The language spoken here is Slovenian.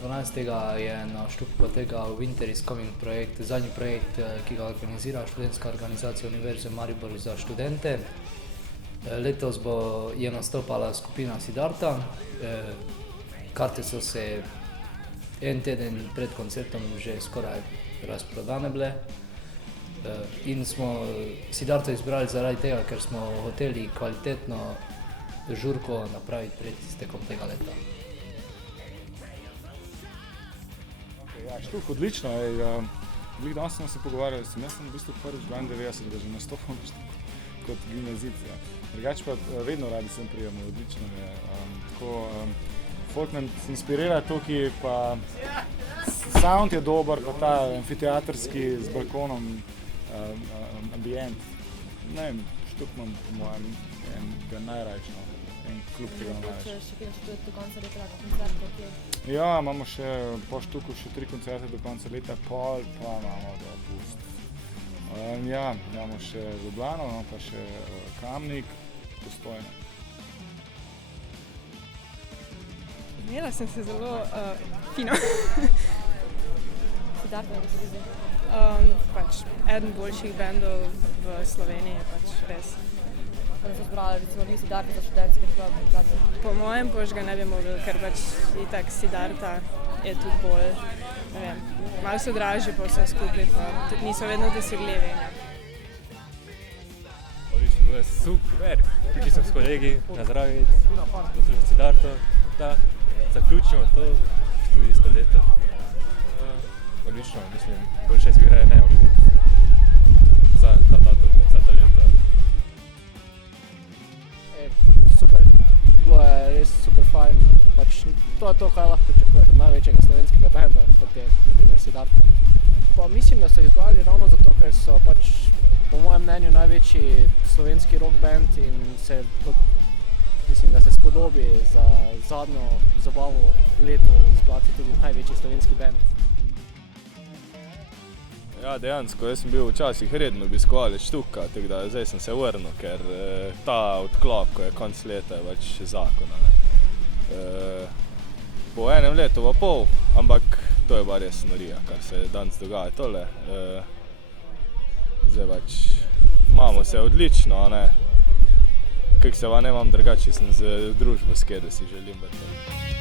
12. je na Štuku potekal Winter is Coming projekt, zadnji projekt, ki ga organizira študentska organizacija Univerze v Mariboru za študente. Letos je nastopala skupina Siddharta, karte so se en teden pred koncertom že skoraj razprodane bile. In smo Siddharto izbrali zaradi tega, ker smo hoteli kvalitetno žurko napraviti pred iztekom tega leta. Ja, Štuk, odlično. Danes smo se pogovarjali, jaz sem v bistvu prvič 92, da že nastopam kot gimnazijec. Drugače pa vedno radi sem prijemno, odlično je. Folk me inspirira tukaj, pa sound je dober, pa ta amfiteatrski z balkonom ambient. Ne vem, Štuk imam po mojem enega najrajšnjo, en klub, ki ga najrajš. Še kaj načrtujete do konca leta, koncerte, kje? Ja, imamo še po Štuku še 3 koncerte do konca leta, pol pa imamo do avgusta. Ja, imamo še Ljubljano, pa še Kamnik, Postojno. Imela sem se zelo fino. Siddharta je tudi zdaj. Pač eden boljših bendov v Sloveniji je pač res. Kaj so zbrali, recimo vi Siddharta za študentske škola? Po mojem bož ga ne bi mogli, ker pač itak Siddharta je tudi bolj, ne vem, malo so dražji pa vse skupaj, pa tudi niso vedno dosegljivi. Odlično, bilo je super, prišli sem s kolegi nazdraviti, poslušati Siddharto, da zaključimo to študijsko leto. Odlično, mislim, boljše izbire ne mogli biti za to leto. Super, bilo je res super fajn, pač to je to, kaj lahko pričakuješ od največjega slovenskega benda, kot je na primer Siddharta. Pa mislim, da so izbrali ravno zato, ker so pač po mojem mnenju največji slovenski rock band in mislim, da se spodobi za zadnjo zabavo v letu izbrati tudi največji slovenski band. Ja, dejansko, jaz sem bil včasih redno obiskovalec Štuka, tako da zdaj sem se vrnil, ker ta odklop, ko je konc leta, je pač zakon. Po enem letu pa pol, ampak to je pa res norija, kar se danes dogaja tole. Zdaj pač imamo se odlično, kako se pa ne imam drugače, sem z družbo, s katero si želim biti.